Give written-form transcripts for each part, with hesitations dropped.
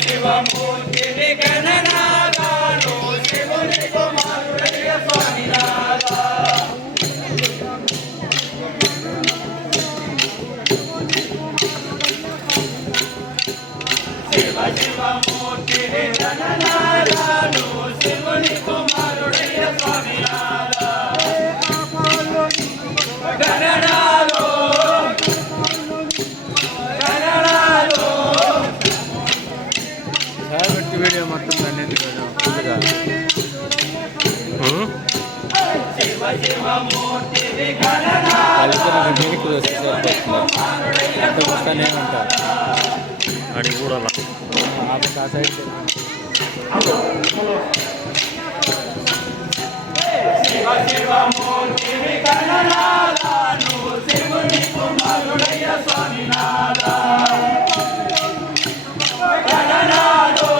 శివమూర్తిని గణనాదాను శివుని కుమారుడయ్య స్వామినాథా శివమూర్తిని గణనాదాను శివుని కుమారుడయ్య స్వామినాథా గణనాదో వీడియో మొత్తం అన్నింటి ఫుల్గా కలిసి దీనికి వస్తే సరిపోతుంది వస్తూనే ఉంటారు అడిగి కూడా ఆ సైడ్ శివమూర్తిని గణనాదాను శివుని కుమారుడయ్య స్వామినాథా గణనాదో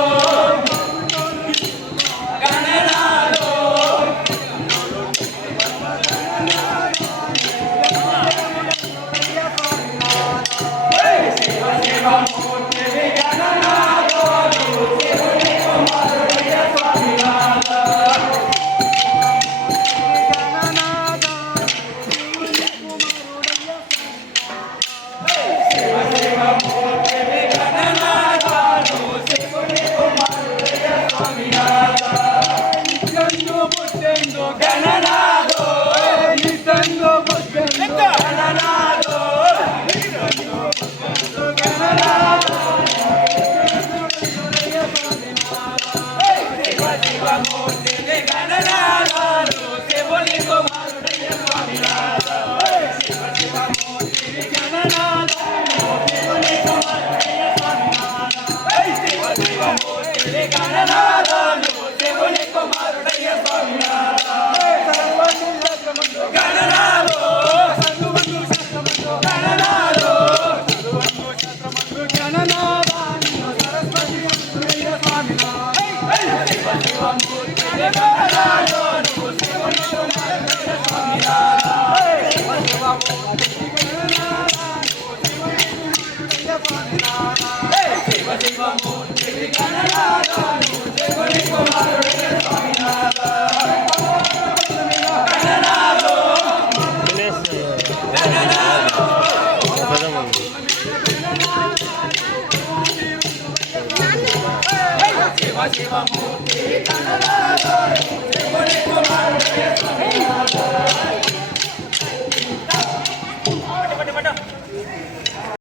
గణనాదో శివమూర్తిని గణనాదాను శివుని కుమారుడయ్య స్వామినాథా గణనాదో నితందో గణనాదో గణనాదో శివమూర్తిని గణనాదాను శివుని కుమారుడయ్య స్వామినాథా శివమూర్తిని గణనాదాను శివుని కుమారుడయ్య స్వామినాథా శివమూర్తిని గణనాదాను శివుని కుమారుడయ్య స్వామినాథా గణనాదో గణనాదో గణనాదాను సరస్వతి స్వామినాథా శివమూర్తిని గణనాదాను శివుని కుమారుడయ్య స్వామినాథా శివమూర్తిని గణనాదాను శివుని కుమారుడయ్య స్వామినాథా గణనాదో గణనాదో శివమూర్తిని గణనాదాను